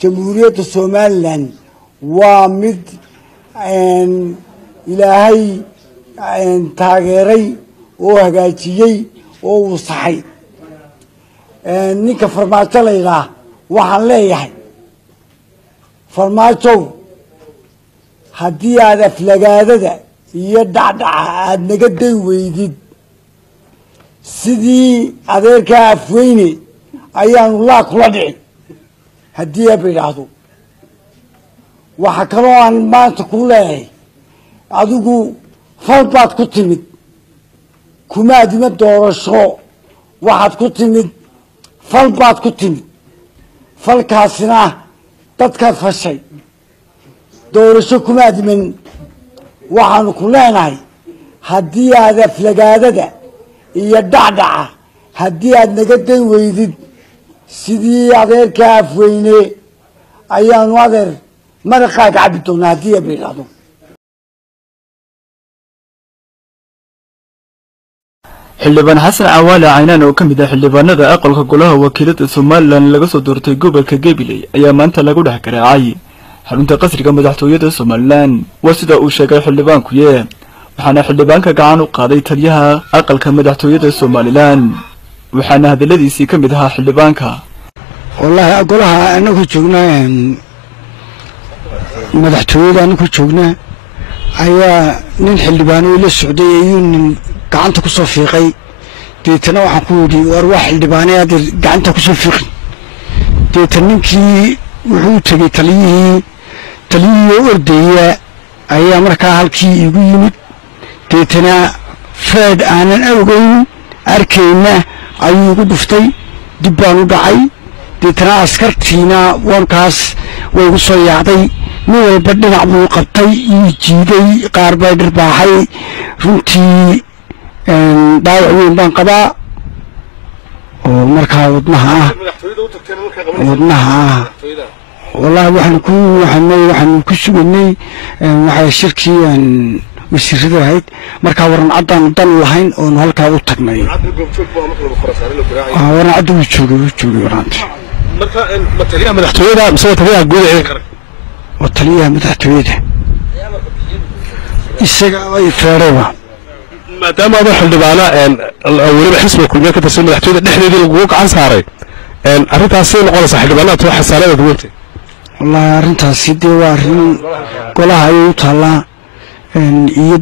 جمهورية الصوماليلاند ومد إلهي تاغيري وهجاجيي وصحي نيكا فرماجو ليلاه waxaan leeyahay farmaajo haddii aad aflagaadada iyo dhacdhaca aad naga day weydid sidii adeerkaa afweyne ayaanu laa kula dhicin haddii aad idhaahdo waxa kaloo aan maanta ku leeyahay adigu fal baad ku timid kuma adima doorasho waxaad ku timid fal baad ku timid falkaasina dadkaad fashay doorasho kuma admin waxaanu ku leenahay haddii aad aflagaadada iyo dhacdhaca haddii aad naga day weydid sidii adeerkaa afweyne ayaanu adeer maraqaaga cabbi doonaa haddii aad idhaahdo xildhibaan xasan cawaale caynaan oo ka mid ah xildhibaanada aqalka golaha wakiilada Somaliland laga soo doortay gobolka Gabiley ayaa maanta lagu dhex garaacay xarunta qasriga madaxtooyada Somaliland sida uu sheegay xildhibaanku waxaana xildhibaanka gacan u qaaday taliyaha aqalka madaxtooyada Somaliland waxaana hadaladiisii ka mid ahaa xildhibaanka wallahi golaha anagu joognaa madaxtooyada anagu joognaa ayaa nin xildhibaan oo la socday ayuu nin gacanta ku soo fiiqay deetana waxaan ku yidhi war wax xildhibaaneed gacanta ku soo fiiqin deetana ninkii wuxuu tagay taliyihii ordaya ayaa markaa halkii igu yimid deetana feed aanan ogeyn arkayna ayuu igu dhuftay dib baan u dhacay deetana askartiina wankaas way igu soo yaacday nin walba dhinac buu qabtay ii jiiday qaar baa dhirbaaxay runtii dhaawac weyn baan qabaa oo markaa wadnaha wallahi waxaan ku suganay waxay shirkii wasiirada ahayd markaa waran caddaan dan lahayn oo halkaa u tagnay waran cadda wuu joogay waraanta marka taliyaha madaxtooyada mise taliyaha guud ee qaranka taliyaha madaxtooyada isaga ay feerayba maadaama aad xildhibaana waliba xisbiga kulmiye ka tirsan madaxtooyada dhexdeedii lagu gacan saaray arrintaas ay noqonaysaa xildhibaanada wax xasaanada duwantay wallahi arrintaas sidii waa arrin golaha ay u taalaa iyo